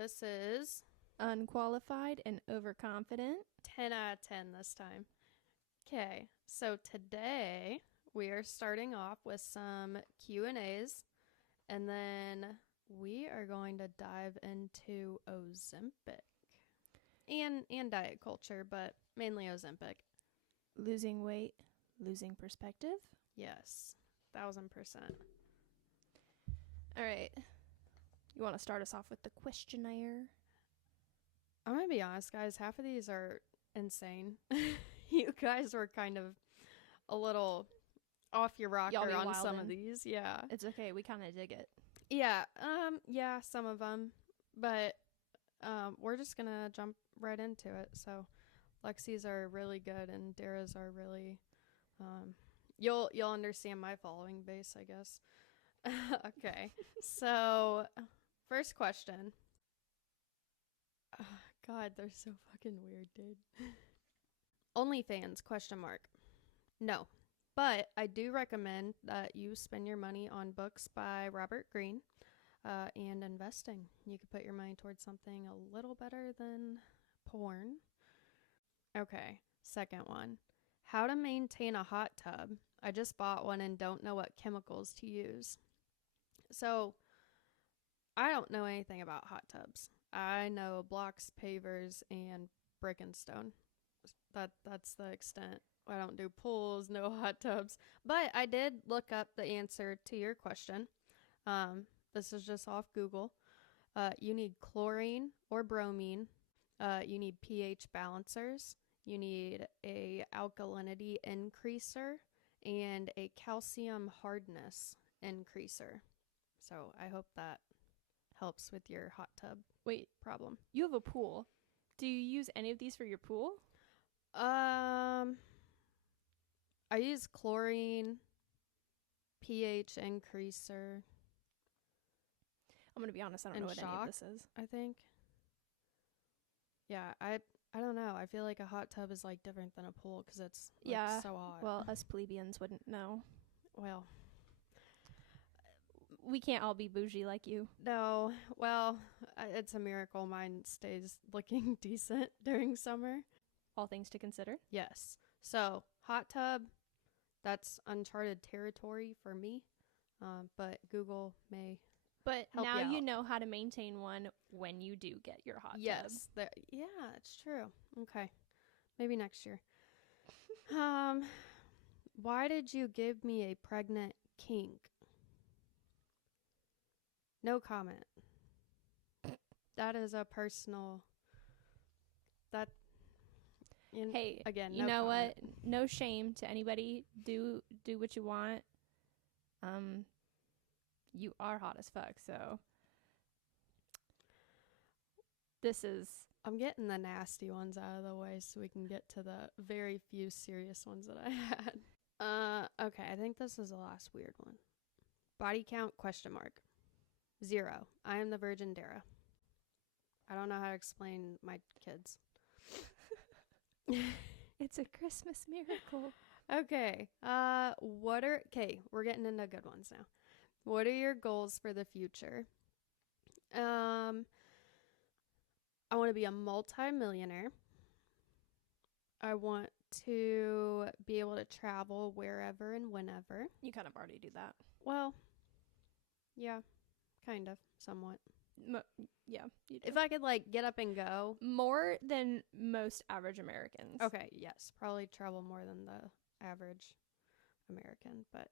This is Unqualified and overconfident. 10 out of 10 this time. Okay, so today we are starting off with some Q&As, and then we are going to dive into Ozempic and diet culture, but mainly Ozempic. Losing weight, losing perspective. Yes, 1000%. All right. You want to start us off with the questionnaire? I'm going to be honest, guys. Half of these are insane. You guys were kind of a little off your rocker Y'all be on some wildin'. of these. Yeah. It's okay. We kind of dig it. Yeah. Yeah, some of them. But we're just going to jump right into it. So Lexi's are really good and Dara's are really you'll understand my following base, I guess. Okay. So first question. God, they're so fucking weird, dude. OnlyFans, question mark. No. But I do recommend that you spend your money on books by Robert Greene and investing. You could put your money towards something a little better than porn. Okay, second one. How to maintain a hot tub. I just bought one and don't know what chemicals to use. So, I don't know anything about hot tubs. I know blocks, pavers, and brick and stone. That's the extent. I don't do pools, no hot tubs. But I did look up the answer to your question. This is just off Google. You need chlorine or bromine. You need pH balancers. You need a alkalinity increaser and a calcium hardness increaser. So I hope that helps with your hot tub Wait, problem. you have a pool. Do you use any of these for your pool? I use chlorine, pH increaser, I'm going to be honest. I don't and know what any shock, of this is. I think. Yeah, I don't know. I feel like a hot tub is like different than a pool because it's like, so hot. Well, us plebeians wouldn't know. Well, We can't all be bougie like you. no. Well, it's a miracle mine stays looking decent during summer. All things to consider. Yes. So, hot tub, that's uncharted territory for me. But Google may But help now you you out. know how to maintain one when you do get your hot tub. Yes. Yeah, it's true. Okay. Maybe next year. Why did you give me a pregnant kink? No comment. That is a personal. That. Hey, again, you no know comment. what? No shame to anybody. Do what you want. You are hot as fuck, so this is I'm getting the nasty ones out of the way so we can get to the very few serious ones that I had. Okay, I think this is the last weird one. Body count, question mark. 0. I am the Virgin Dara. I don't know how to explain my kids. it's a Christmas miracle. Okay. Okay, we're getting into good ones now. What are your goals for the future? I want to be a multi-millionaire. I want to be able to travel wherever and whenever. You kind of already do that. Well, yeah, kind of, somewhat. Yeah, you do. If I could like get up and go. More than most average Americans. Okay, yes, probably travel more than the average American, but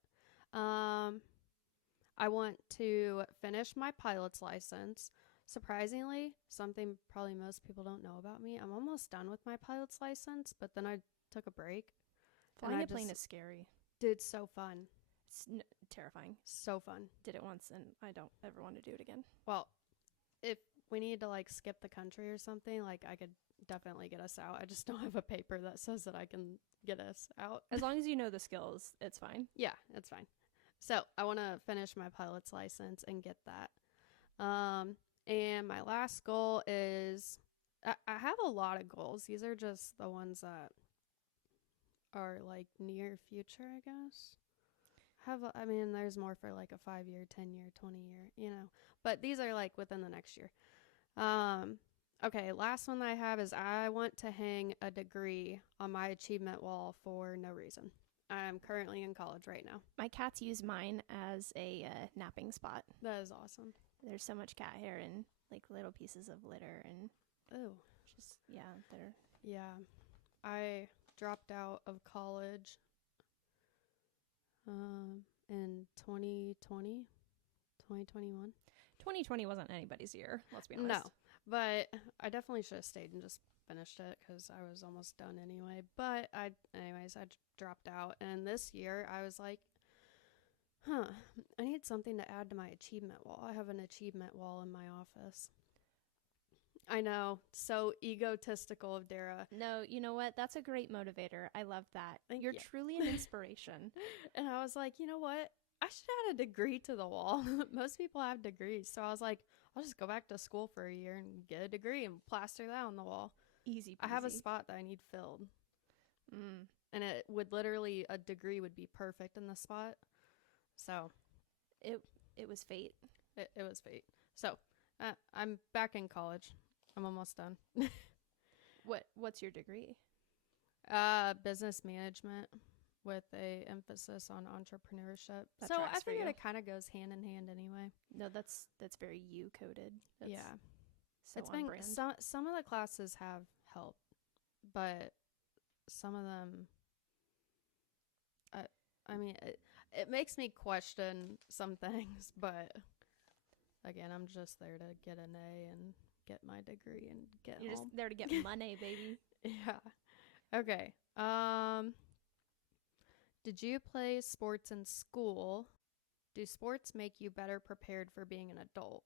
I want to finish my pilot's license. Surprisingly, something probably most people don't know about me, I'm almost done with my pilot's license, but then I took a break. Flying a plane is scary. Dude, so fun. It's terrifying. So fun. Did it once and I don't ever want to do it again. Well, if we need to like skip the country or something, like I could definitely get us out. I just don't have a paper that says that I can get us out. As long as you know the skills, it's fine. Yeah, it's fine. So I want to finish my pilot's license and get that. And my last goal is, I have a lot of goals. These are just the ones that are like near future, I guess. There's more for like a 5-year, 10-year, 20-year, But these are like within the next year. Okay, last one that I have is I want to hang a degree on my achievement wall for no reason. I'm currently in college right now. My cats use mine as a napping spot. That is awesome. There's so much cat hair and like little pieces of litter and Oh, just they're yeah. I dropped out of college in 2020, 2021. 2020 wasn't anybody's year, let's be honest. No, but I definitely should have stayed and just finished it because I was almost done anyway. But I dropped out. And this year I was like, I need something to add to my achievement wall. I have an achievement wall in my office. I know, so egotistical of Dara. No, you know what? That's a great motivator. I love that. You're truly an inspiration. And I was like, you know what? I should add a degree to the wall. Most people have degrees. So I was like, I'll just go back to school for a year and get a degree and plaster that on the wall. Easy peasy. I have a spot that I need filled. And it would literally, a degree would be perfect in the spot. So it was fate. It was fate. So I'm back in college. I'm almost done. What's your degree? Business management with a emphasis on entrepreneurship. That so tracks I for figured you. it kind of goes hand in hand anyway. No, that's very you coded. That's yeah, so it's on been brand. some of the classes have helped, but some of them, I mean, it makes me question some things. But again, I'm just there to get an A and get my degree and get You're home. just there to get money, baby. Yeah. Okay. Did you play sports in school? Do sports make you better prepared for being an adult?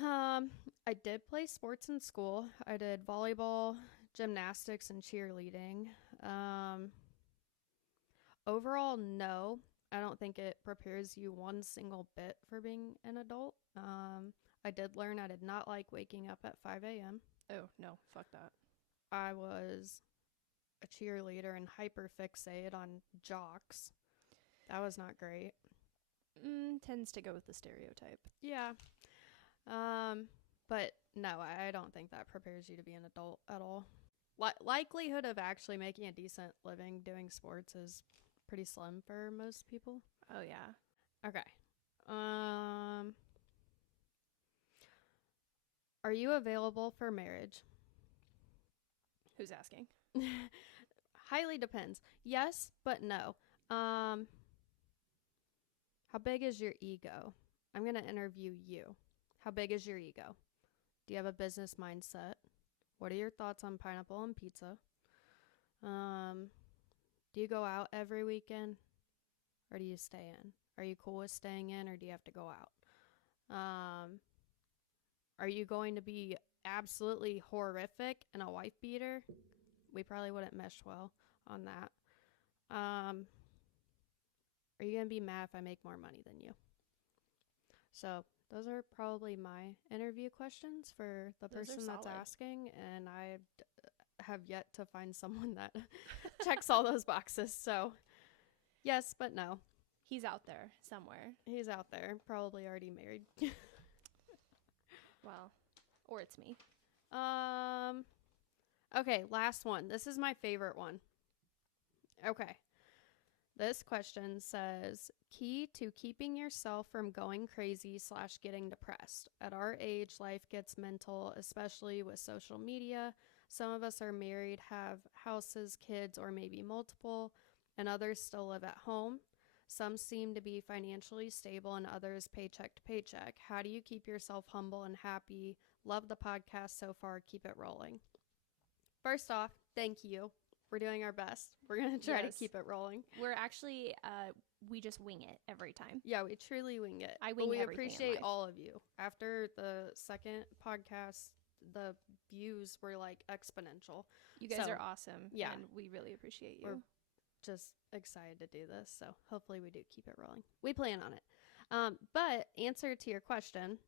I did play sports in school. I did volleyball, gymnastics, and cheerleading. Overall, no. I don't think it prepares you one single bit for being an adult. I did learn I did not like waking up at 5 a.m. Oh, no. Fuck that. I was a cheerleader and hyper fixated on jocks. That was not great. Tends to go with the stereotype. Yeah. But no, I don't think that prepares you to be an adult at all. Likelihood of actually making a decent living doing sports is pretty slim for most people. Oh, yeah. Okay. Are you available for marriage? Who's asking? Highly depends. Yes, but no. How big is your ego? I'm going to interview you. How big is your ego? Do you have a business mindset? What are your thoughts on pineapple on pizza? Do you go out every weekend? Or do you stay in? Are you cool with staying in, or do you have to go out? Are you going to be absolutely horrific and a wife beater? We probably wouldn't mesh well on that. Are you going to be mad if I make more money than you? So those are probably my interview questions for the person that's asking. And I have yet to find someone that checks all those boxes. So yes, but no. He's out there somewhere. He's out there, probably already married. Well, or it's me. Okay, last one. This is my favorite one. Okay. This question says, key to keeping yourself from going crazy / getting depressed. At our age, life gets mental, especially with social media. Some of us are married, have houses, kids, or maybe multiple, and others still live at home. Some seem to be financially stable and others paycheck to paycheck. How do you keep yourself humble and happy? Love the podcast so far. Keep it rolling. First off, thank you. We're doing our best. We're going to try to keep it rolling. We're actually, we just wing it every time. Yeah, we truly wing it. I wing but we everything appreciate in life. all of you. After the second podcast, the views were like exponential. You guys are awesome. Yeah. And we really appreciate you. We're just excited to do this. So hopefully we do keep it rolling. We plan on it. But answer to your question,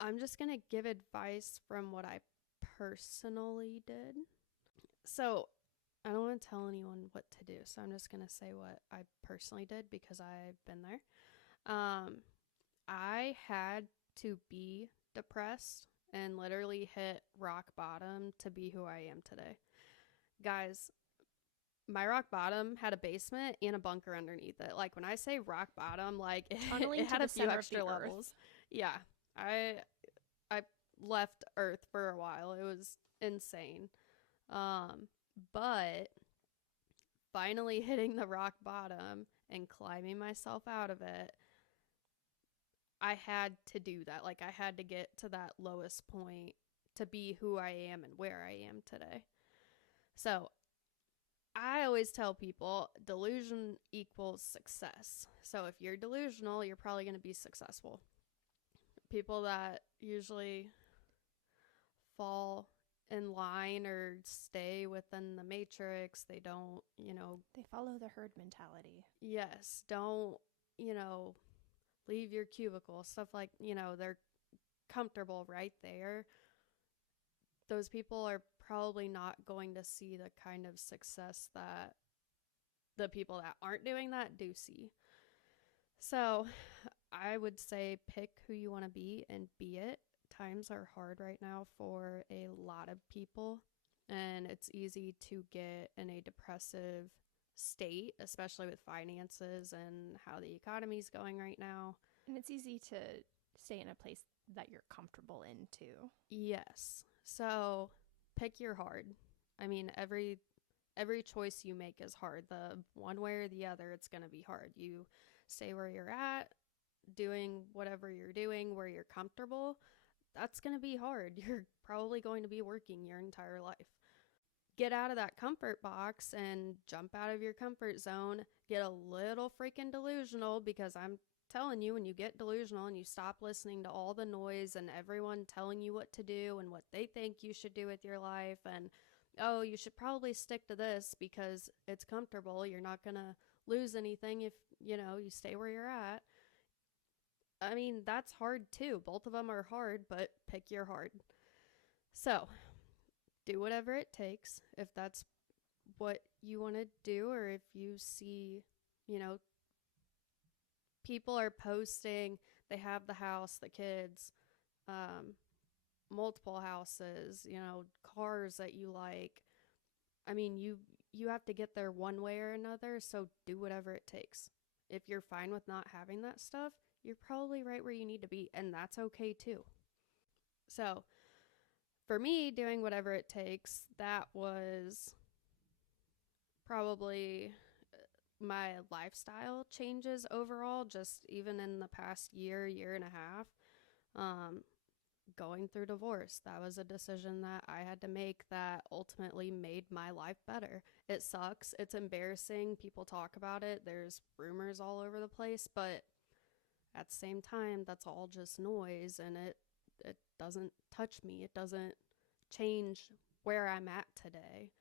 I'm just going to give advice from what I personally did. So I don't want to tell anyone what to do. So I'm just going to say what I personally did because I've been there. I had to be depressed and literally hit rock bottom to be who I am today. Guys, my rock bottom had a basement and a bunker underneath it. Like, when I say rock bottom, like, it had a few extra levels. Yeah. I left Earth for a while. It was insane. But finally hitting the rock bottom and climbing myself out of it, I had to do that. Like, I had to get to that lowest point to be who I am and where I am today. So I always tell people delusion equals success. So if you're delusional, you're probably going to be successful. People that usually fall in line or stay within the matrix, they don't, they follow the herd mentality. Yes, don't, leave your cubicle, stuff like, they're comfortable right there. Those people are probably not going to see the kind of success that the people that aren't doing that do see. So I would say pick who you want to be and be it. Times are hard right now for a lot of people, and it's easy to get in a depressive state, especially with finances and how the economy's going right now. And it's easy to stay in a place that you're comfortable in too. Yes. So pick your hard. I mean, every choice you make is hard. The one way or the other, it's going to be hard. You stay where you're at, doing whatever you're doing, where you're comfortable. That's going to be hard. You're probably going to be working your entire life. Get out of that comfort box and jump out of your comfort zone. Get a little freaking delusional, because I'm telling you, when you get delusional and you stop listening to all the noise and everyone telling you what to do and what they think you should do with your life, and, oh, you should probably stick to this because it's comfortable. You're not going to lose anything if, you stay where you're at. I mean, that's hard too. Both of them are hard, but pick your hard. So do whatever it takes if that's what you want to do, or if you see, people are posting, they have the house, the kids, multiple houses, cars that you like. I mean, you have to get there one way or another, so do whatever it takes. If you're fine with not having that stuff, you're probably right where you need to be, and that's okay too. So for me, doing whatever it takes, that was probably my lifestyle changes overall, just even in the past year and a half. Going through divorce, that was a decision that I had to make that ultimately made my life better. It sucks. It's embarrassing. People talk about it. There's rumors all over the place, but at the same time, that's all just noise, and it doesn't touch me. It doesn't change where I'm at today.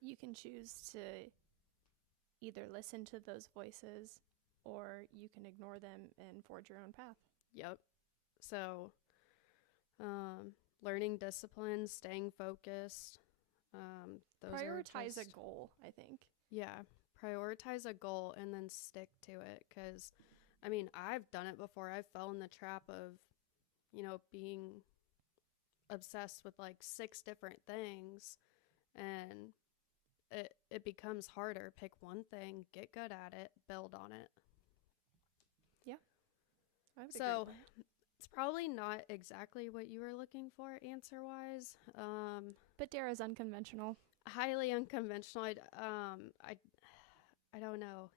You can choose to either listen to those voices, or you can ignore them and forge your own path. Yep. So, learning discipline, staying focused. Prioritize a goal, I think. Yeah. Prioritize a goal and then stick to it. Because, I mean, I've done it before. I fell in the trap of, being obsessed with like 6 different things, and it becomes harder. Pick one thing, get good at it, build on it. Yeah. I would so agree. It's probably not exactly what you were looking for answer wise. But Dara's unconventional. Highly unconventional. I don't know.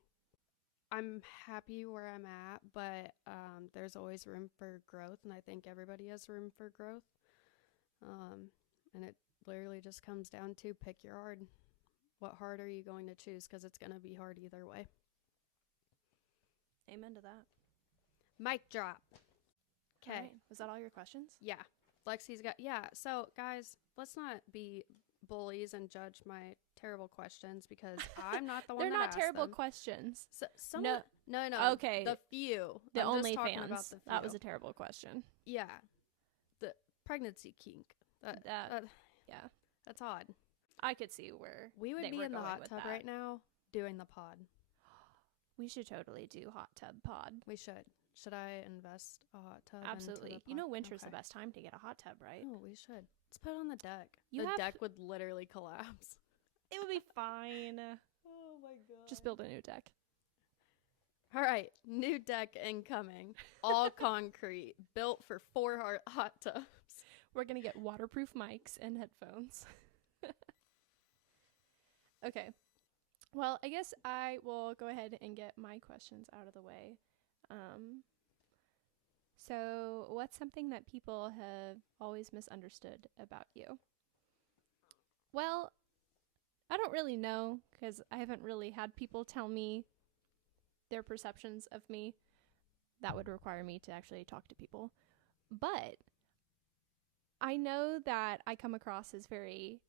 I'm happy where I'm at, but there's always room for growth, and I think everybody has room for growth. And it literally just comes down to pick your hard. What hard are you going to choose? Because it's going to be hard either way. Amen to that. Mic drop. Okay. Right. Was that all your questions? Yeah. Lexi's got, yeah. So, guys, let's not be bullies and judge my terrible questions, because I'm not the one They're that not asked terrible them. questions. So, No. No. Okay. The few. The I'm just only talking fans. about the few. That was a terrible question. Yeah. The pregnancy kink. Yeah. That's odd. I could see where We would they be were in the going hot with tub that. right now doing the pod. We should totally do hot tub pod. We should. should I invest a hot tub? Absolutely. You know, winter's the best time to get a hot tub, right? Oh, we should. Let's put it on the deck. The deck would literally collapse. It would be fine. Oh my god. Just build a new deck. All right, new deck incoming. All concrete, built for 4 hot tubs. We're going to get waterproof mics and headphones. Okay. Well, I guess I will go ahead and get my questions out of the way. So what's something that people have always misunderstood about you? Well, I don't really know, because I haven't really had people tell me their perceptions of me. That would require me to actually talk to people. But I know that I come across as very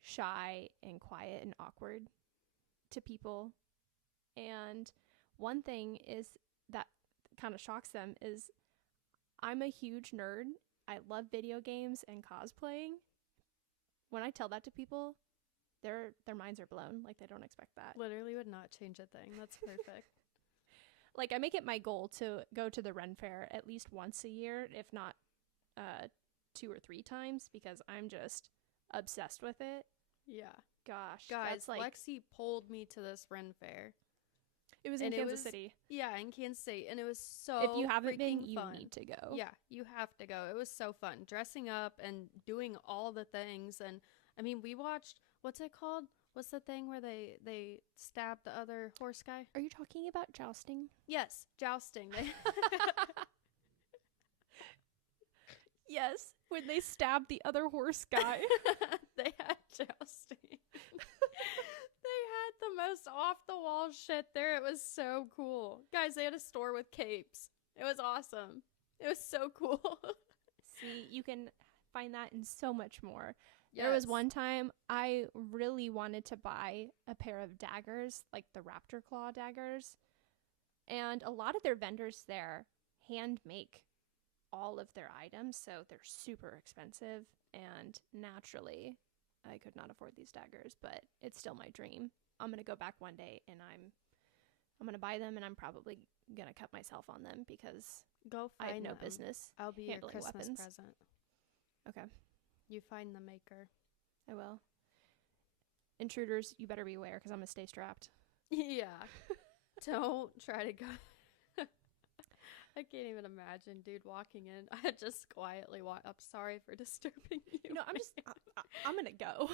shy and quiet and awkward to people. And one thing is that kind of shocks them is I'm a huge nerd. I love video games and cosplaying. When I tell that to people, their minds are blown. Like, they don't expect that. Literally would not change a thing. That's perfect. Like, I make it my goal to go to the Ren Fair at least once a year, if not 2 or 3 times, because I'm just obsessed with it. Yeah. Gosh. Guys, like, Lexi pulled me to this Ren Fair. It was in Kansas City. Yeah, in Kansas City. And it was so If you haven't been, you fun. need to go. Yeah, you have to go. It was so fun. Dressing up and doing all the things. And, I mean, we watched, what's it called? What's the thing where they stab the other horse guy? Are you talking about jousting? Yes, jousting. Yes, when they stabbed the other horse guy. They had jousting. They had the most off-the-wall shit there. It was so cool. Guys, they had a store with capes. It was awesome. It was so cool. See, you can find that and so much more. Yes. There was one time I really wanted to buy a pair of daggers, like the raptor claw daggers. And a lot of their vendors there hand make all of their items, so they're super expensive. And naturally, I could not afford these daggers, but it's still my dream. I'm going to go back one day and I'm going to buy them, and I'm probably going to cut myself on them because I have no business. I'll be your handling Christmas weapons. present. Okay. You find the maker. I will. Intruders, you better beware because I'm going to stay strapped. Yeah. Don't try to go. I can't even imagine, dude, walking in. I just quietly walk up. Sorry for disturbing you. No, I'm going to go.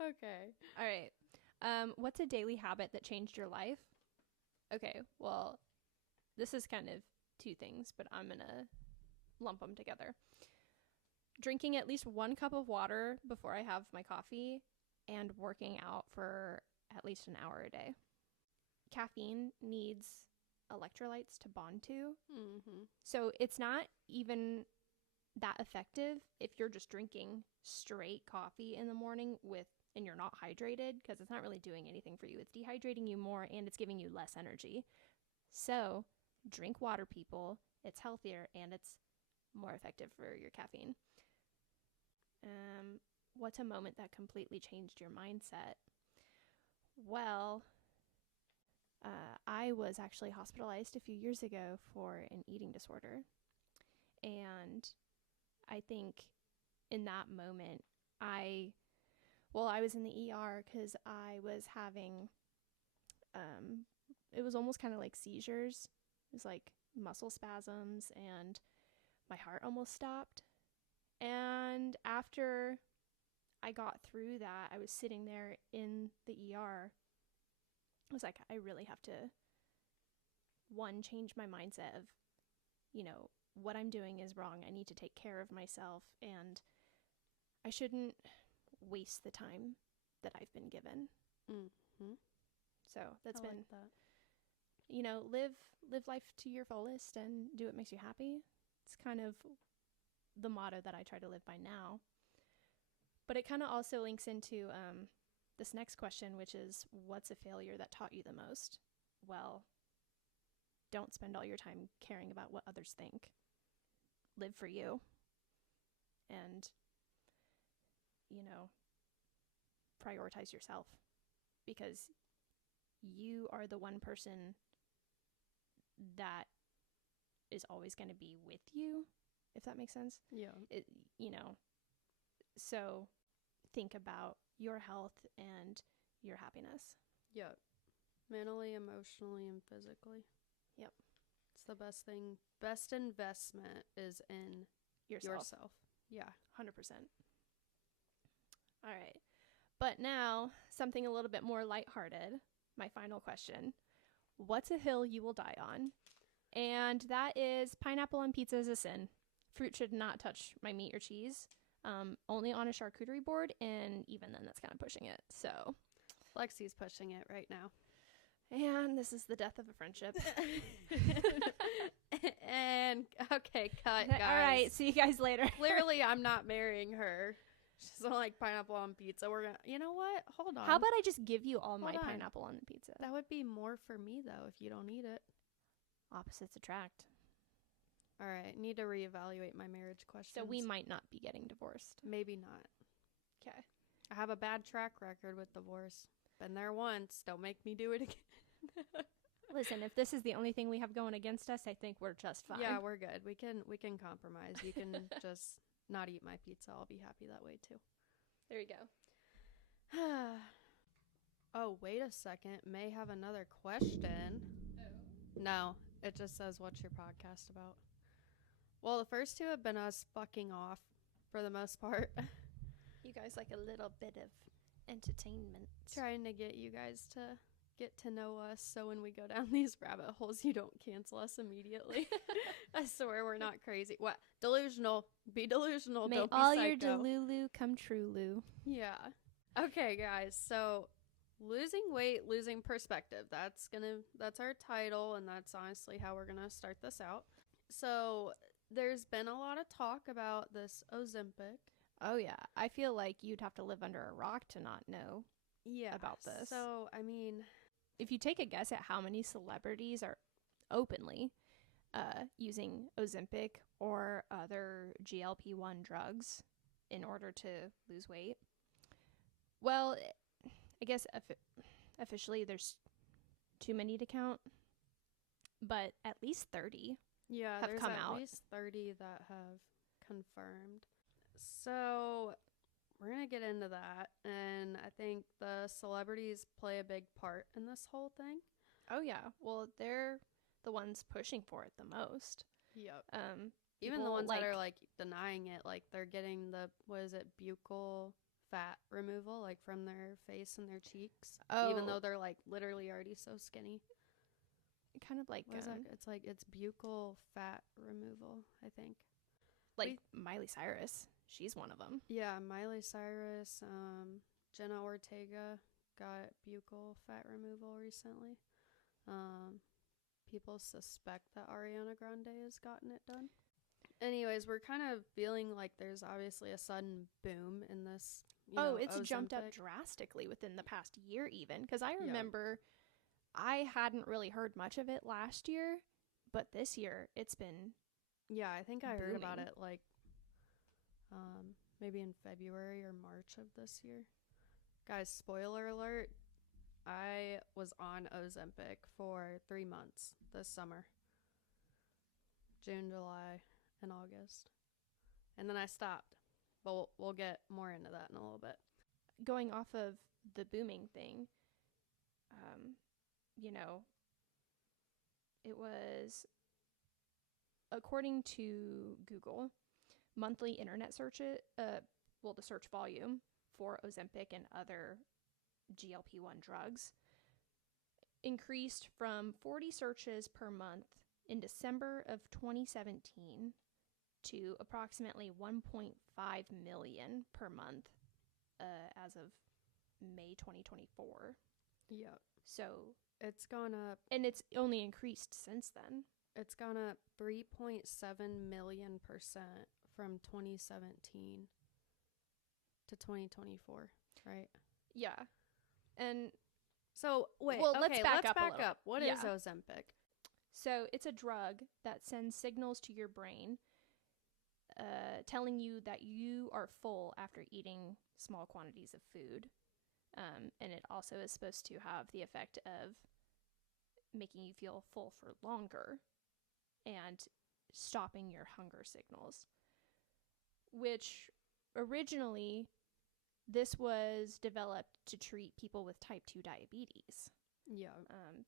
Okay. All right. What's a daily habit that changed your life? Okay, well, this is kind of 2 things, but I'm going to lump them together. Drinking at least 1 cup of water before I have my coffee, and working out for at least an hour a day. Caffeine needs electrolytes to bond to. Mm-hmm. So it's not even that effective if you're just drinking straight coffee in the morning and you're not hydrated, because it's not really doing anything for you. It's dehydrating you more and it's giving you less energy. So drink water, people. It's healthier and it's more effective for your caffeine. What's a moment that completely changed your mindset? Well, I was actually hospitalized a few years ago for an eating disorder. And I think in that moment, I was in the ER because I was having, it was almost kind of like seizures. It was like muscle spasms and my heart almost stopped. And after I got through that, I was sitting there in the ER. I was like, I really have to, change my mindset of, what I'm doing is wrong. I need to take care of myself, and I shouldn't waste the time that I've been given. Mm-hmm. So that's I been, like that. Live life to your fullest and do what makes you happy. It's kind of the motto that I try to live by now. But it kind of also links into this next question, which is, what's a failure that taught you the most? Well, don't spend all your time caring about what others think. Live for you. And, prioritize yourself. Because you are the one person that is always going to be with you, if that makes sense. Yeah. So think about your health and your happiness. Yep. Mentally, emotionally, and physically. Yep. It's the best thing. Best investment is in yourself. Yeah. 100%. All right. But now, something a little bit more lighthearted. My final question. What's a hill you will die on? And that is pineapple on pizza is a sin. Fruit should not touch my meat or cheese. Only on a charcuterie board, and even then that's kind of pushing it. So Lexi's pushing it right now. And this is the death of a friendship. And okay, cut, guys. All right, see you guys later. Clearly, I'm not marrying her. She's not like pineapple on pizza. We're gonna. You know what? Hold on. How about I just give you all my Hold on. pineapple on the pizza? That would be more for me though if you don't eat it. Opposites attract. All right, need to reevaluate my marriage questions. So we might not be getting divorced. Maybe not. Okay. I have a bad track record with divorce. Been there once. Don't make me do it again. Listen, if this is the only thing we have going against us, I think we're just fine. Yeah, we're good. We can compromise. You can just not eat my pizza. I'll be happy that way too. There you go. Oh, wait a second. May have another question. Oh. No, it just says, what's your podcast about? Well, the first two have been us fucking off for the most part. You guys like a little bit of entertainment. Trying to get you guys to get to know us so when we go down these rabbit holes, you don't cancel us immediately. I swear we're not crazy. What? Delusional. Be delusional. May don't be all psycho. your delulu come true, Lou. Yeah. Okay, guys. So losing weight, losing perspective. That's our title, and that's honestly how we're gonna start this out. So there's been a lot of talk about this Ozempic. Oh, yeah. I feel like you'd have to live under a rock to not know about this. So, I mean, if you take a guess at how many celebrities are openly using Ozempic or other GLP-1 drugs in order to lose weight, well, I guess officially there's too many to count, but at least 30 have there's come at out. least 30 that have confirmed. So we're going to get into that. And I think the celebrities play a big part in this whole thing. Oh, yeah. Well, they're the ones pushing for it the most. Yep. Even the ones that are like denying it, like they're getting the, buccal fat removal, like from their face and their cheeks. Oh. Even though they're like literally already so skinny. Kind of like, What is that? It's buccal fat removal, I think. like Miley Cyrus. She's one of them. Yeah, Miley Cyrus, Jenna Ortega got buccal fat removal recently. People suspect that Ariana Grande has gotten it done. Anyways, we're kind of feeling like there's obviously a sudden boom in this. It's jumped up Ozempic. drastically within the past year even. Because I remember I hadn't really heard much of it last year, but this year it's been Yeah, I think I heard about booming. it like maybe in February or March of this year. Guys, spoiler alert, I was on Ozempic for 3 months this summer. June, July, and August. And then I stopped. But we'll get more into that in a little bit. going off of the booming thing. It was, according to Google, monthly internet the search volume for Ozempic and other GLP-1 drugs increased from 40 searches per month in December of 2017 to approximately 1.5 million per month as of May 2024. Yep. So It's gone up. and it's only increased since then. It's gone up 3.7 million% from 2017 to 2024, right? Yeah. And So, wait, Well, okay, let's back up a little. up. What is Yeah. Ozempic? so it's a drug that sends signals to your brain telling you that you are full after eating small quantities of food. And it also is supposed to have the effect of making you feel full for longer and stopping your hunger signals, which originally this was developed to treat people with type 2 diabetes. Yeah.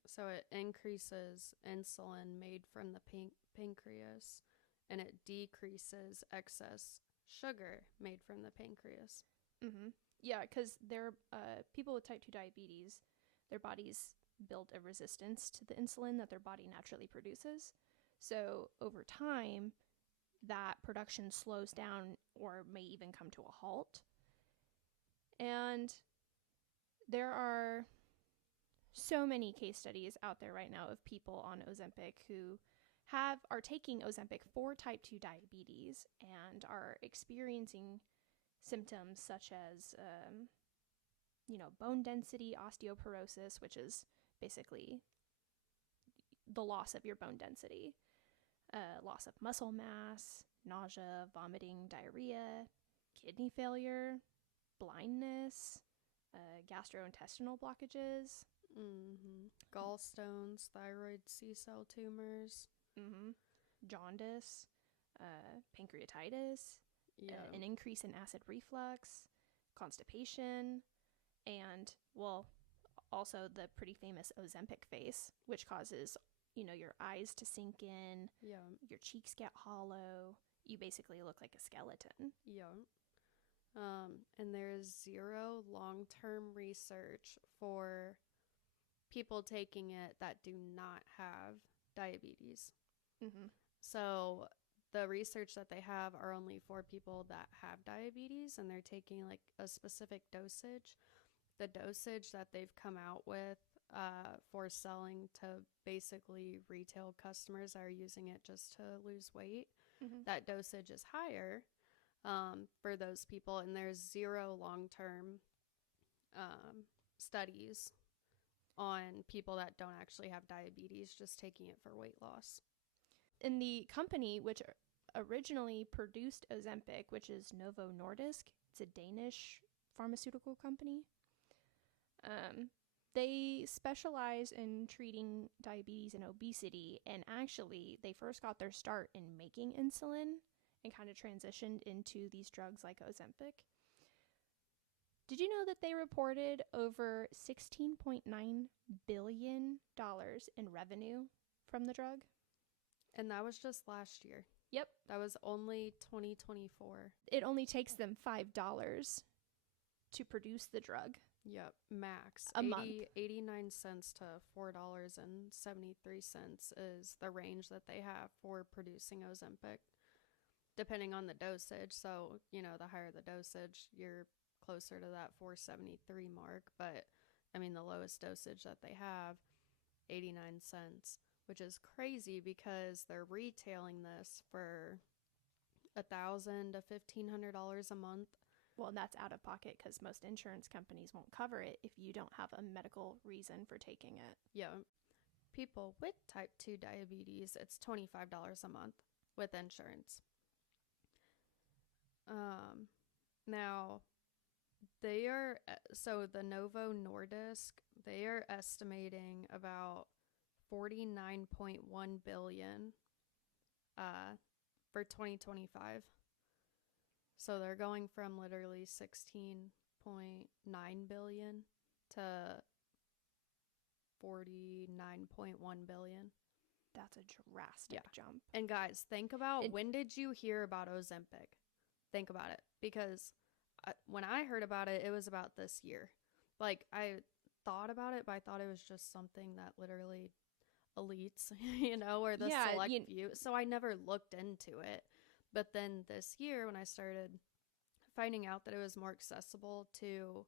So it increases insulin made from the pancreas, and it decreases excess sugar made from the pancreas. Mm-hmm. Yeah, because they're people with type 2 diabetes, their bodies build a resistance to the insulin that their body naturally produces. So over time, that production slows down or may even come to a halt. And there are so many case studies out there right now of people on Ozempic who are taking Ozempic for type 2 diabetes and are experiencing symptoms such as bone density, osteoporosis, which is basically the loss of your bone density, loss of muscle mass, nausea, vomiting, diarrhea, kidney failure, blindness, gastrointestinal blockages, gallstones, thyroid C-cell tumors, jaundice, pancreatitis, an increase in acid reflux, constipation, and, well, also the pretty famous Ozempic face, which causes, your eyes to sink in, your cheeks get hollow, you basically look like a skeleton. And there's zero long-term research for people taking it that do not have diabetes. So the research that they have are only for people that have diabetes, and they're taking like a specific dosage. The dosage that they've come out with for selling to basically retail customers that are using it just to lose weight, that dosage is higher for those people, and there's zero long-term studies on people that don't actually have diabetes just taking it for weight loss. And the company which originally produced Ozempic, which is Novo Nordisk, it's a Danish pharmaceutical company. They specialize in treating diabetes and obesity, and actually they first got their start in making insulin and kind of transitioned into these drugs like Ozempic. Did you know that they reported over $16.9 billion in revenue from the drug? And that was just last year. Yep. That was only 2024. It only takes them $5 to produce the drug. Yep, max. A month. 89 cents to $4.73 is the range that they have for producing Ozempic, depending on the dosage. So, the higher the dosage, you're closer to that $4.73 mark. But, the lowest dosage that they have, 89 cents, which is crazy because they're retailing this for $1,000 to $1,500 a month. Well, that's out of pocket because most insurance companies won't cover it if you don't have a medical reason for taking it. Yeah. People with type 2 diabetes, it's $25 a month with insurance. Now, the Novo Nordisk, they are estimating about $49.1 billion for 2025. So they're going from literally $16.9 billion to $49.1 billion. That's a drastic jump. And guys, think about when did you hear about Ozempic? Think about it, because when I heard about it, it was about this year. Like, I thought about it, but I thought it was just something that literally elites, or the select few. So I never looked into it. But then this year, when I started finding out that it was more accessible to,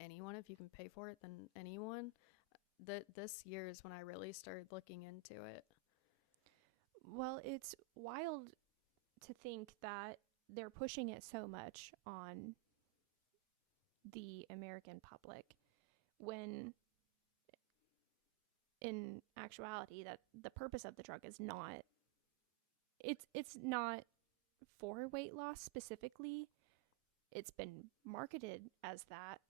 anyone, if you can pay for it, then anyone, this year is when I really started looking into it. Well, it's wild to think that they're pushing it so much on the American public when in actuality that the purpose of the drug is not it's not for weight loss specifically. It's been marketed as that,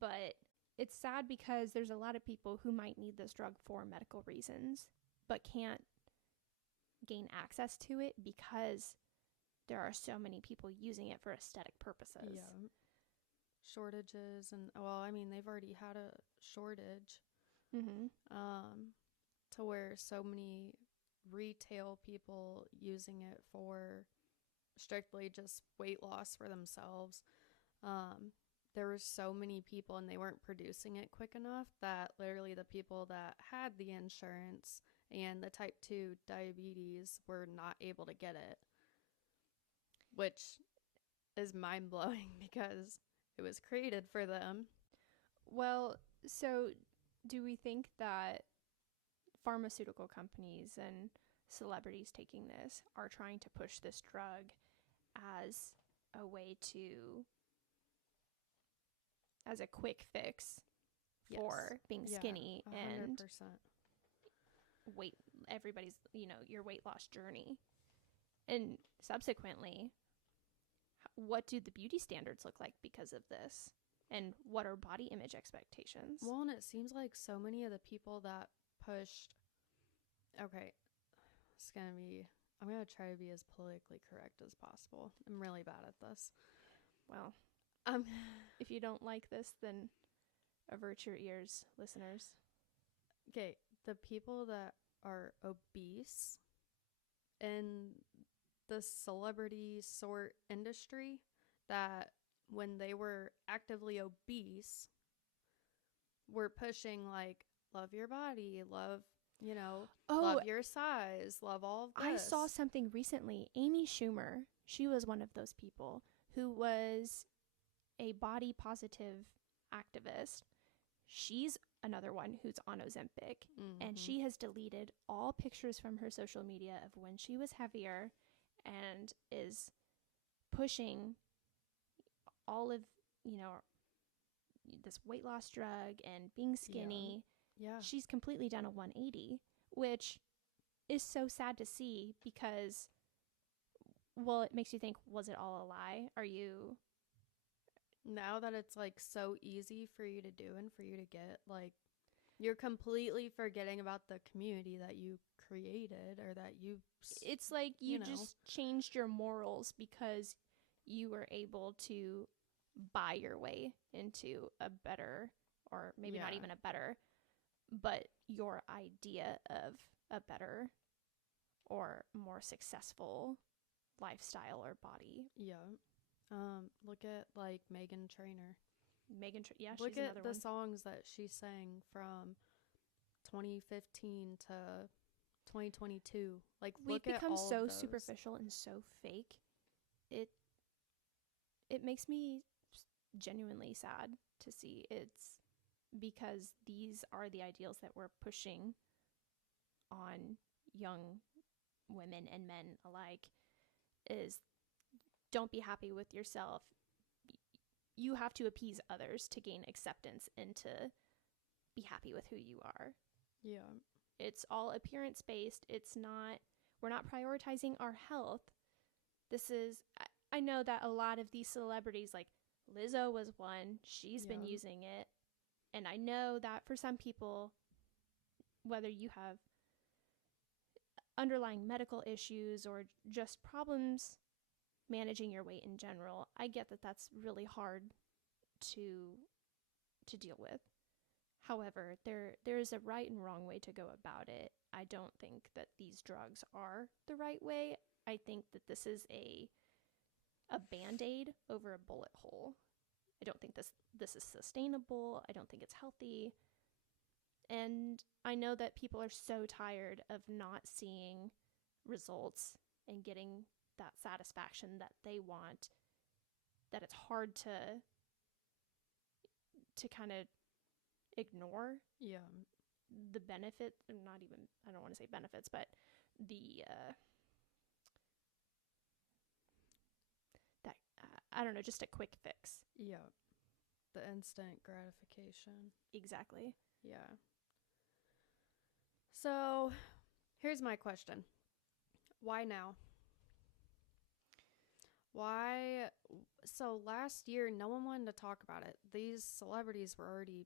but it's sad because there's a lot of people who might need this drug for medical reasons, but can't gain access to it because there are so many people using it for aesthetic purposes. Yeah. Shortages and, well, I mean, they've already had a shortage. Mm-hmm. To where so many retail people using it for strictly just weight loss for themselves. There were so many people and they weren't producing it quick enough that literally the people that had the insurance and the type 2 diabetes were not able to get it, which is mind-blowing because it was created for them. Well, so do we think that pharmaceutical companies and celebrities taking this are trying to push this drug as a way to, as a quick fix for being skinny 100%. and weight, everybody's, your weight loss journey? And subsequently, what do the beauty standards look like because of this? And what are body image expectations? Well, and it seems like so many of the people that pushed, okay, I'm going to try to be as politically correct as possible. I'm really bad at this. Well, if you don't like this, then avert your ears, listeners. Okay, the people that are obese in the celebrity sort industry, that when they were actively obese were pushing like, love your body, love, love your size, love all of this. I saw something recently. Amy Schumer, she was one of those people who was a body positive activist. She's another one who's on Ozempic, and she has deleted all pictures from her social media of when she was heavier and is pushing all of, this weight loss drug and being skinny. Yeah. She's completely done a 180, which is so sad to see because, well, it makes you think, was it all a lie? Are you... Now that it's like so easy for you to do and for you to get, like, you're completely forgetting about the community that you created or that you... It's like you just changed your morals because you were able to buy your way into a better, or maybe not even a better, but your idea of a better or more successful lifestyle or body. Yeah. Look at like Meghan Trainor. Yeah, look she's at another the one. songs that she sang from 2015 to 2022. Like, We've become so those. superficial and so fake. It makes me genuinely sad to see. It's because these are the ideals that we're pushing on young women and men alike, is don't be happy with yourself. You have to appease others to gain acceptance and to be happy with who you are. Yeah. It's all appearance based. We're not prioritizing our health. I know that a lot of these celebrities, like Lizzo was one, she's been using it. And I know that for some people, whether you have underlying medical issues or just problems managing your weight in general, I get that that's really hard to deal with. However, there is a right and wrong way to go about it. I don't think that these drugs are the right way. I think that this is a Band-Aid over a bullet hole. I don't think this is sustainable. I don't think it's healthy. And I know that people are so tired of not seeing results and getting that satisfaction that they want, that it's hard to kind of ignore the benefit, not even, I don't want to say benefits, but the I don't know, just a quick fix. Yeah. The instant gratification. Exactly. Yeah. So, here's my question. Why now? Why? So last year, no one wanted to talk about it. These celebrities were already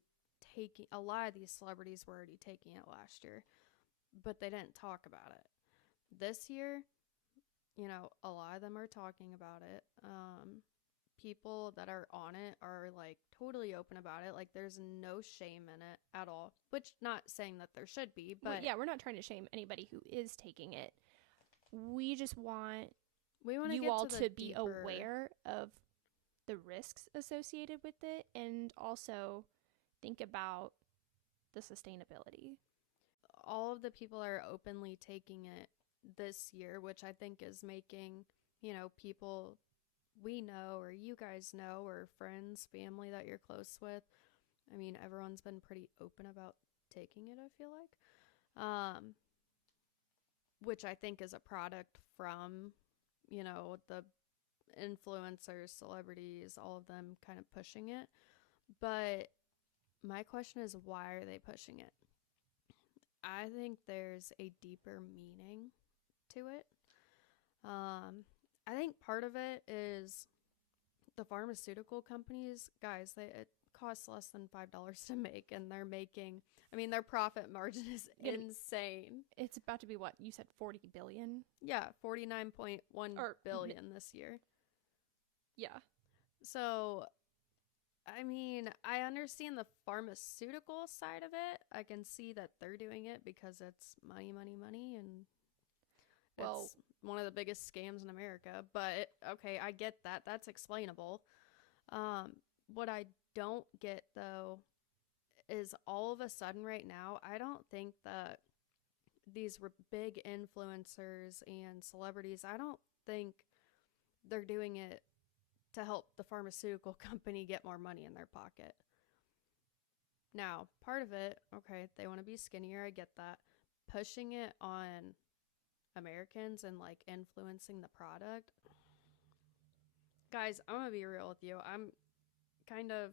taking, a lot of these celebrities were already taking it last year, but they didn't talk about it. This year, you know, a lot of them are talking about it. People that are on it are like totally open about it. Like there's no shame in it at all, which not saying that there should be, but yeah, we're not trying to shame anybody who is taking it. We just want you all to be aware of the risks associated with it, and also think about the sustainability. All of the people are openly taking it this year, which I think is making, you know, people we know or you guys know or friends, family that you're close with. I mean, everyone's been pretty open about taking it, I feel like. Which I think is a product from, you know, the influencers, celebrities, all of them kind of pushing it. But my question is, why are they pushing it? I think there's a deeper meaning to it. I think part of it is the pharmaceutical companies, guys, it costs less than $5 to make, and they're making, I mean, their profit margin is insane. It's about to be what? You said 40 billion? Yeah, 49.1 billion this year. Yeah. So, I mean, I understand the pharmaceutical side of it. I can see that they're doing it because it's money, money, money, and it's one of the biggest scams in America. But okay, I get that. That's explainable. What I don't get though is all of a sudden right now, I don't think that these big influencers and celebrities, I don't think they're doing it to help the pharmaceutical company get more money in their pocket. Now, part of it, okay, they want to be skinnier, I get that. Pushing it on Americans and like influencing the product. Guys, I'm gonna be real with you. I'm kind of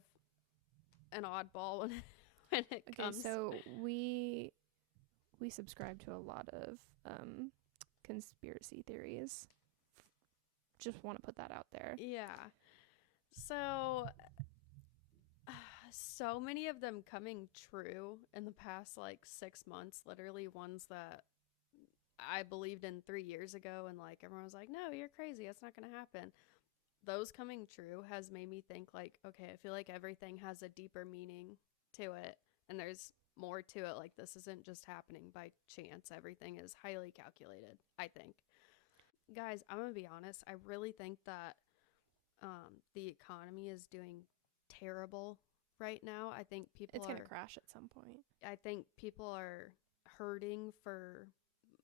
an oddball when it comes. So we subscribe to a lot of conspiracy theories. Just want to put that out there. Yeah. So so many of them coming true in the past like 6 months, literally ones that I believed in 3 years ago, and like everyone was like, no, you're crazy, it's not gonna happen. Those coming true has made me think like, okay, I feel like everything has a deeper meaning to it, and there's more to it. Like this isn't just happening by chance. Everything is highly calculated, I think. Guys, I'm gonna be honest, I really think that the economy is doing terrible right now. I think it's going to crash at some point. I think people are hurting for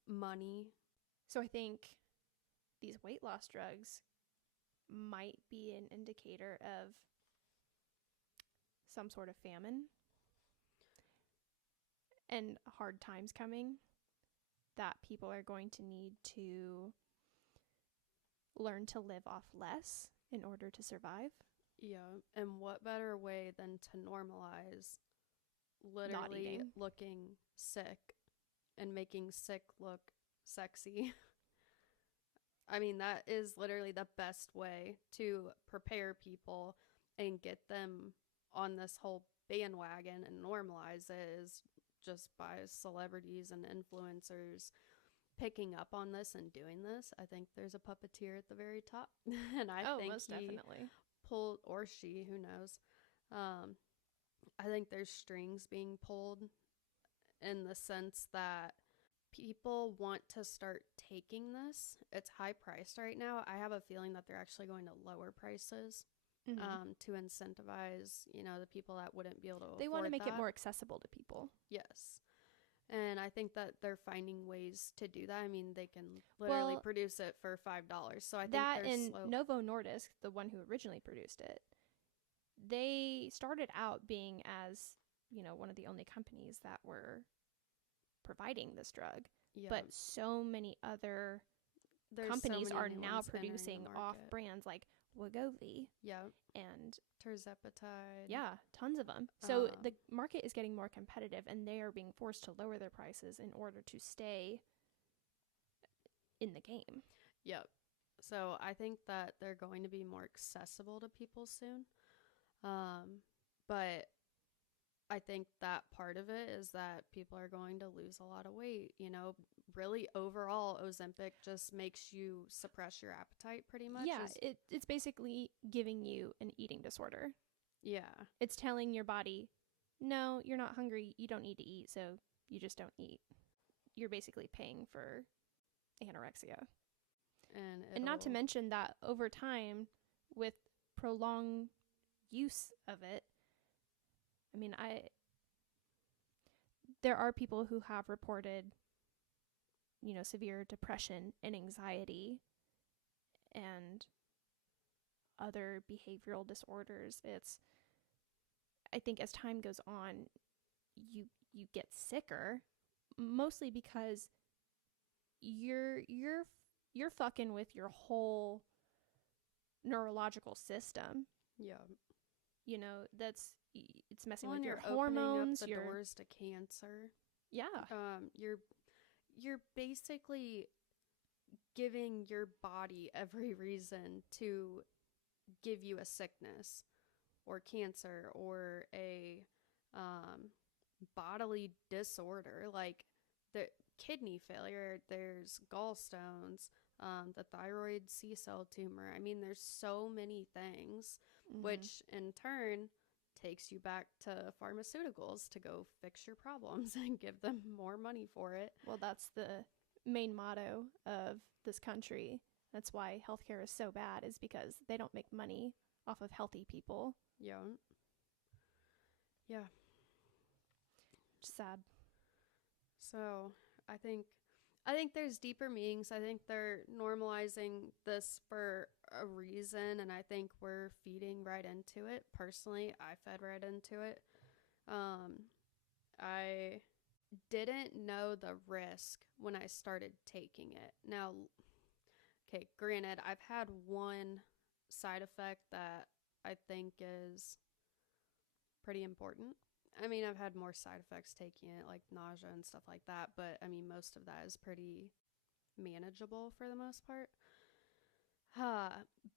money. So I think these weight loss drugs might be an indicator of some sort of famine and hard times coming, that people are going to need to learn to live off less in order to survive. Yeah, and what better way than to normalize literally looking sick and making sick look sexy. I mean, that is literally the best way to prepare people and get them on this whole bandwagon and normalize it, is just by celebrities and influencers picking up on this and doing this. I think there's a puppeteer at the very top. And I think most definitely pulled, or she, who knows. I think there's strings being pulled in the sense that people want to start taking this. It's high priced right now. I have a feeling that they're actually going to lower prices to incentivize, you know, the people that wouldn't be able to afford. They want to make it more accessible to people. Yes. And I think that they're finding ways to do that. I mean, they can literally produce it for $5. So I think that, and Novo Nordisk, the one who originally produced it, they started out being, as, you know, one of the only companies that were providing this drug. Yeah. But so many other companies are now producing off brands like Wegovy. Yeah. And Tirzepatide. Yeah, tons of them. So the market is getting more competitive, and they are being forced to lower their prices in order to stay in the game. Yep. So I think that they're going to be more accessible to people soon. But I think that part of it is that people are going to lose a lot of weight. You know, really overall, Ozempic just makes you suppress your appetite pretty much. Yeah, it's basically giving you an eating disorder. Yeah. It's telling your body, no, you're not hungry. You don't need to eat, so you just don't eat. You're basically paying for anorexia. And not to mention that over time, with prolonged use of it, I mean, there are people who have reported, you know, severe depression and anxiety and other behavioral disorders. I think as time goes on, you get sicker, mostly because you're fucking with your whole neurological system. Yeah. You know, it's messing Well, with and your you're hormones, opening up the doors to cancer. Yeah. You're basically giving your body every reason to give you a sickness or cancer or a bodily disorder, like the kidney failure, there's gallstones, the thyroid C-cell tumor. I mean, there's so many things, which in turn takes you back to pharmaceuticals to go fix your problems and give them more money for it. Well, that's the main motto of this country. That's why healthcare is so bad, is because they don't make money off of healthy people. Yeah. Yeah. Sad. So I think there's deeper meanings. I think they're normalizing this for a reason, and I think we're feeding right into it. Personally, I fed right into it. I didn't know the risk when I started taking it. Now, okay, granted, I've had one side effect that I think is pretty important. I mean, I've had more side effects taking it, like nausea and stuff like that, but I mean, most of that is pretty manageable for the most part.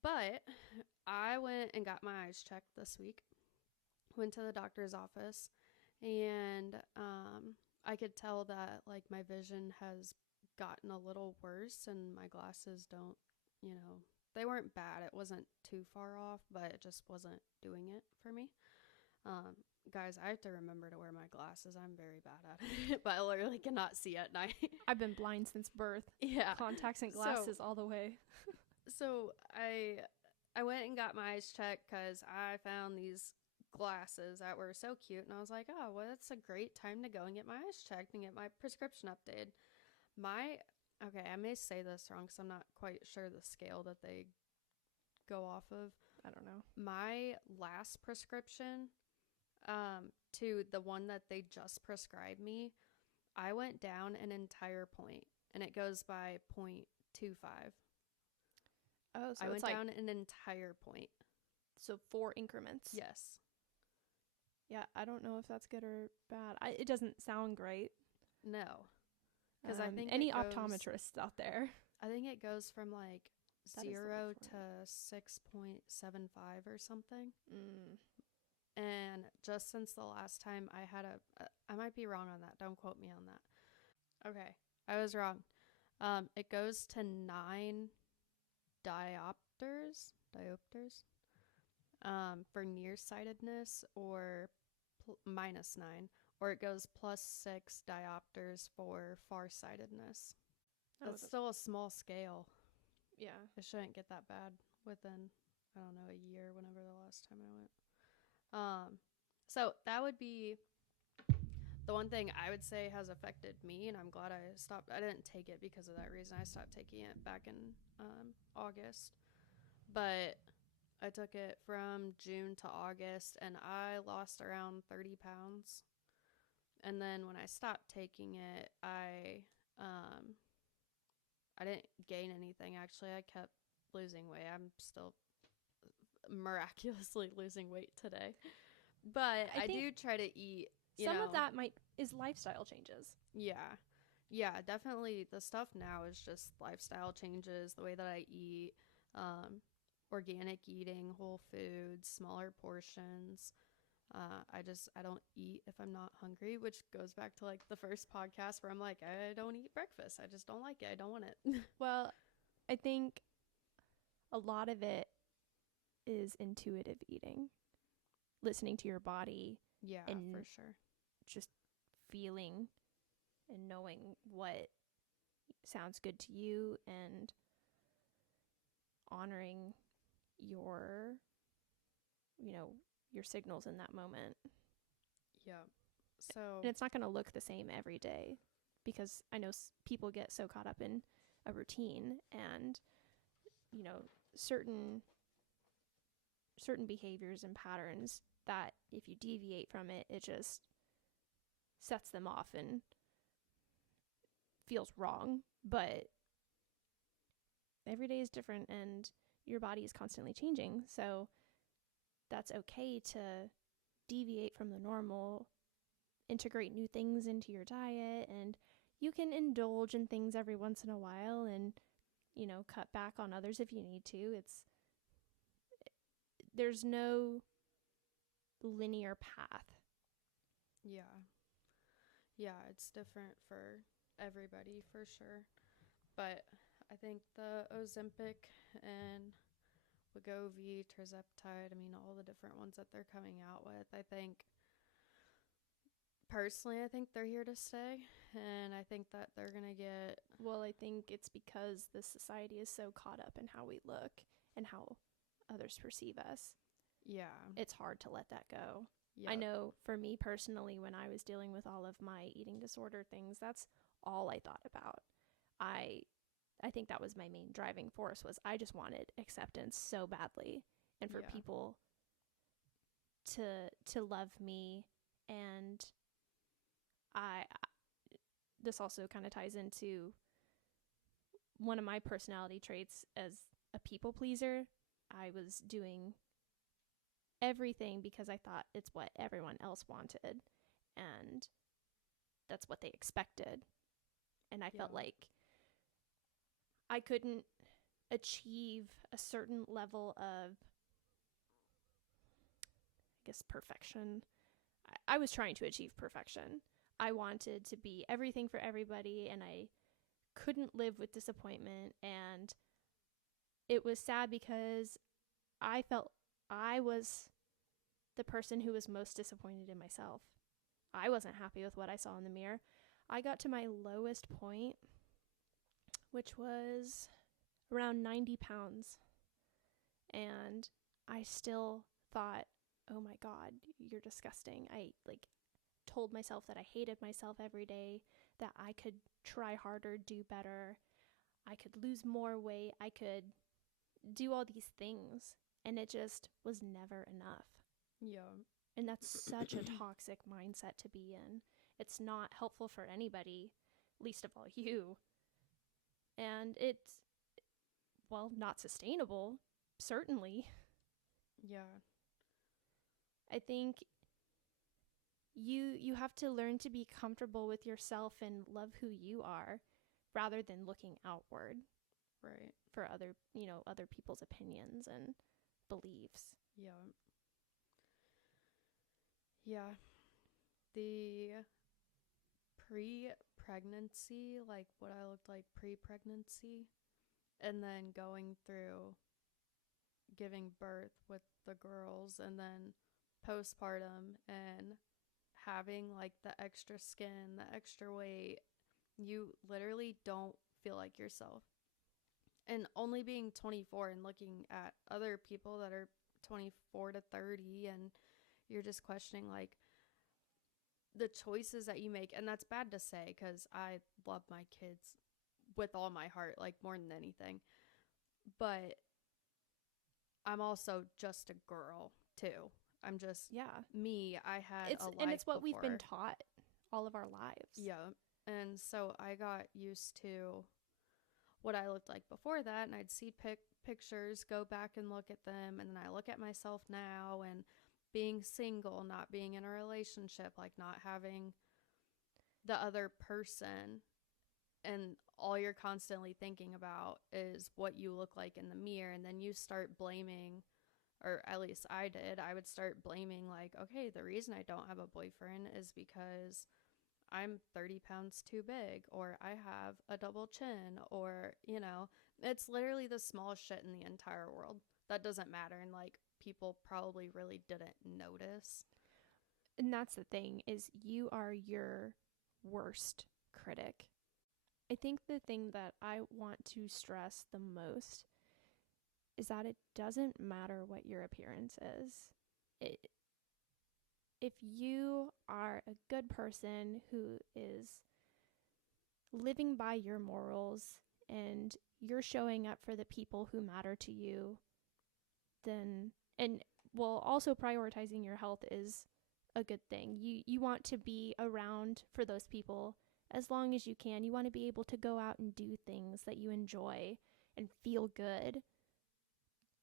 But I went and got my eyes checked this week. Went to the doctor's office, and I could tell that like my vision has gotten a little worse, and my glasses don't, you know, they weren't bad. It wasn't too far off, but it just wasn't doing it for me. Guys, I have to remember to wear my glasses. I'm very bad at it, but I literally cannot see at night. I've been blind since birth. Yeah. Contacts and glasses all the way. So I went and got my eyes checked because I found these glasses that were so cute, and I was like, oh, well, that's a great time to go and get my eyes checked and get my prescription updated. Okay, I may say this wrong because I'm not quite sure the scale that they go off of. I don't know. My last prescription to the one that they just prescribed me, I went down an entire point, and it goes by 0.25. Oh, so I it's went down an entire point. So 4 increments. Yes. Yeah, I don't know if that's good or bad. It doesn't sound great. No. Because I think any optometrists out there. I think it goes from like That 0 to 6.75 or something. And just since the last time I had I might be wrong on that. Don't quote me on that. Okay, I was wrong. It goes to 9 diopters for nearsightedness, or -9, or it goes +6 diopters for farsightedness. That's still a small scale. Yeah. It shouldn't get that bad within, I don't know, a year, whenever the last time I went. So that would be the one thing I would say has affected me, and I'm glad I stopped. I didn't take it because of that reason. I stopped taking it back in August, but I took it from June to August, and I lost around 30 pounds. And then when I stopped taking it, I didn't gain anything. Actually, I kept losing weight. I'm still miraculously losing weight today, but I do try to eat. Some of that is lifestyle changes. Yeah, definitely. The stuff now is just lifestyle changes, the way that I eat, organic eating, whole foods, smaller portions, I don't eat if I'm not hungry, which goes back to like the first podcast where I'm like, I don't eat breakfast. I just don't like it. I don't want it. Well, I think a lot of it is intuitive eating, listening to your body Yeah, and for sure. just feeling and knowing what sounds good to you and honoring your, your signals in that moment. Yeah. So, And it's not going to look the same every day because I know people get so caught up in a routine and, certain behaviors and patterns that if you deviate from it, it just sets them off and feels wrong. But every day is different and your body is constantly changing. So that's okay to deviate from the normal, integrate new things into your diet, and you can indulge in things every once in a while and, cut back on others if you need to. There's no linear path. yeah. Yeah, it's different for everybody for sure. But I think the Ozempic and Wegovy, Tirzepatide, I mean, all the different ones that they're coming out with, I think, personally, I think they're here to stay. And I think that they're going to get. Well, I think it's because the society is so caught up in how we look and how others perceive us. Yeah. It's hard to let that go. Yep. I know for me personally, when I was dealing with all of my eating disorder things, that's all I thought about. I think that was my main driving force was I just wanted acceptance so badly and for people to love me. And this also kind of ties into one of my personality traits as a people pleaser. I was doing everything because I thought it's what everyone else wanted and that's what they expected. And I felt like I couldn't achieve a certain level of, I guess, perfection. I was trying to achieve perfection. I wanted to be everything for everybody and I couldn't live with disappointment. And it was sad because I felt I was the person who was most disappointed in myself. I wasn't happy with what I saw in the mirror. I got to my lowest point, which was around 90 pounds. And I still thought, oh my God, you're disgusting. I told myself that I hated myself every day, that I could try harder, do better. I could lose more weight. I could do all these things. And it just was never enough. Yeah. And that's such a toxic mindset to be in. It's not helpful for anybody, least of all you. And it's, well, not sustainable, certainly. Yeah. I think you have to learn to be comfortable with yourself and love who you are rather than looking outward. Right. For other people's opinions and beliefs. Yeah. Yeah. The pre-pregnancy, like what I looked like pre-pregnancy, and then going through giving birth with the girls, and then postpartum, and having like the extra skin, the extra weight, you literally don't feel like yourself. And only being 24 and looking at other people that are 24 to 30, and you're just questioning like the choices that you make. And that's bad to say because I love my kids with all my heart, like more than anything. But I'm also just a girl too. I'm just me. I had a life and it's what before. we've been taught all of our lives. Yeah. And so I got used to what I looked like before that, and I'd see pictures, go back and look at them, and then I look at myself now and being single, not being in a relationship, like not having the other person, and all you're constantly thinking about is what you look like in the mirror, and then you start blaming or at least I did, I would start blaming, like, okay, the reason I don't have a boyfriend is because I'm 30 pounds too big, or I have a double chin, or, you know, it's literally the smallest shit in the entire world. That doesn't matter. And, like, people probably really didn't notice. And that's the thing, is you are your worst critic. I think the thing that I want to stress the most is that it doesn't matter what your appearance is. If you are a good person who is living by your morals and you're showing up for the people who matter to you, then, and well, also prioritizing your health is a good thing. You want to be around for those people as long as you can. You want to be able to go out and do things that you enjoy and feel good.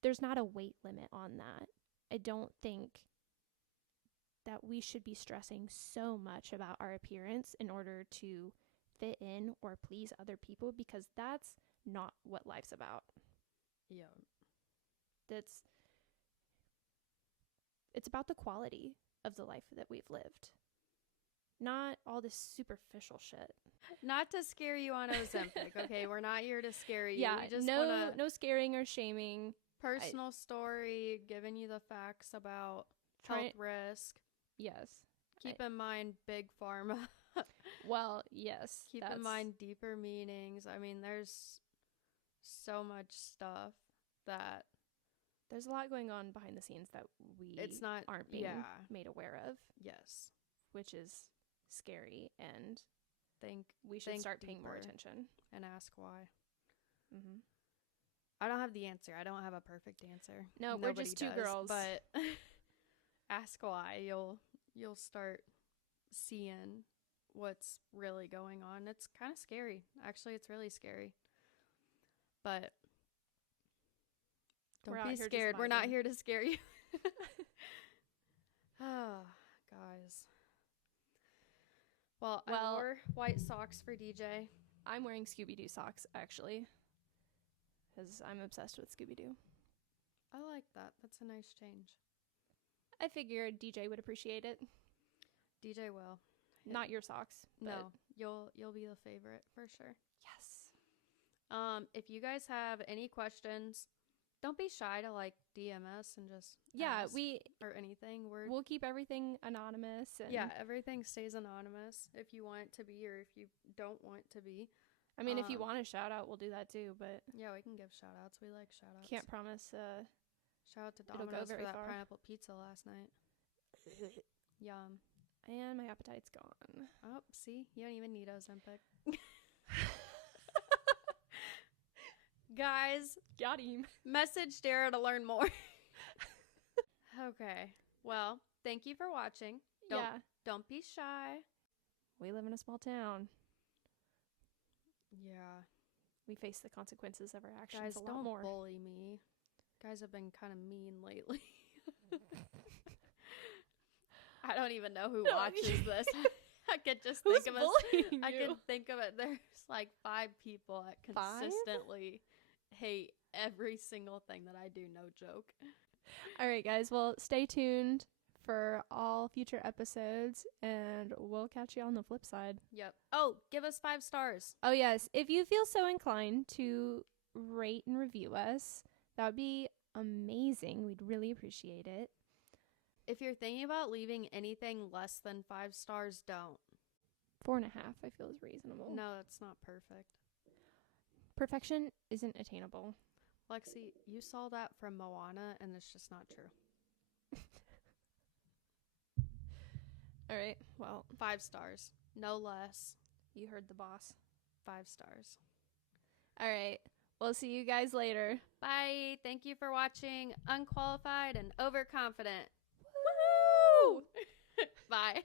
There's not a weight limit on that. I don't think that we should be stressing so much about our appearance in order to fit in or please other people, because that's not what life's about. Yeah. It's about the quality of the life that we've lived, not all this superficial shit. Not to scare you on Ozempic, okay? We're not here to scare you. Yeah, we just no scaring or shaming. Personal story, giving you the facts about health risk. Yes. Keep in mind big pharma. Well, yes. Keep in mind deeper meanings. I mean, there's so much stuff that... There's a lot going on behind the scenes that aren't being made aware of. Yes. Which is scary, and we should think start paying more attention. And ask why. Mm-hmm. I don't have the answer. I don't have a perfect answer. No, we're just two girls. But ask why. You'll start seeing what's really going on. It's kind of scary. Actually, it's really scary. But don't be scared. We're not here to scare you. Oh, guys. Well, I wore white socks for DJ. I'm wearing Scooby-Doo socks, actually, because I'm obsessed with Scooby-Doo. I like that. That's a nice change. I figured DJ would appreciate it. DJ will. Not your socks. No, you'll be the favorite for sure. Yes. If you guys have any questions, don't be shy to like DM us and just ask or anything. We'll keep everything anonymous. And everything stays anonymous if you want it to be, or if you don't want it to be. I mean, if you want a shout out, we'll do that too. But yeah, we can give shout outs. We like shout outs. Can't promise. Shout out to Domino's for that pineapple pizza last night. Yum. And my appetite's gone. Oh, see, you don't even need Ozempic. Guys, got him. Message Dara to learn more. Okay. Well, thank you for watching. Don't be shy. We live in a small town. Yeah. We face the consequences of our actions Guys, a lot don't more. bully me. Guys have been kind of mean lately. I don't even know who watches this. I could just think of it. I could think of it. There's like 5 people that consistently hate every single thing that I do. No joke. All right, guys. Well, stay tuned for all future episodes, and we'll catch you on the flip side. Yep. Oh, give us 5 stars. Oh, yes. If you feel so inclined to rate and review us, that would be amazing. We'd really appreciate it. If you're thinking about leaving anything less than 5 stars, don't. 4.5, I feel, is reasonable. No, that's not perfect. Perfection isn't attainable. Lexi, you saw that from Moana, and it's just not true. All right. Well, 5 stars. No less. You heard the boss. 5 stars. All right. We'll see you guys later. Bye. Thank you for watching Unqualified and Overconfident. Woo! Bye.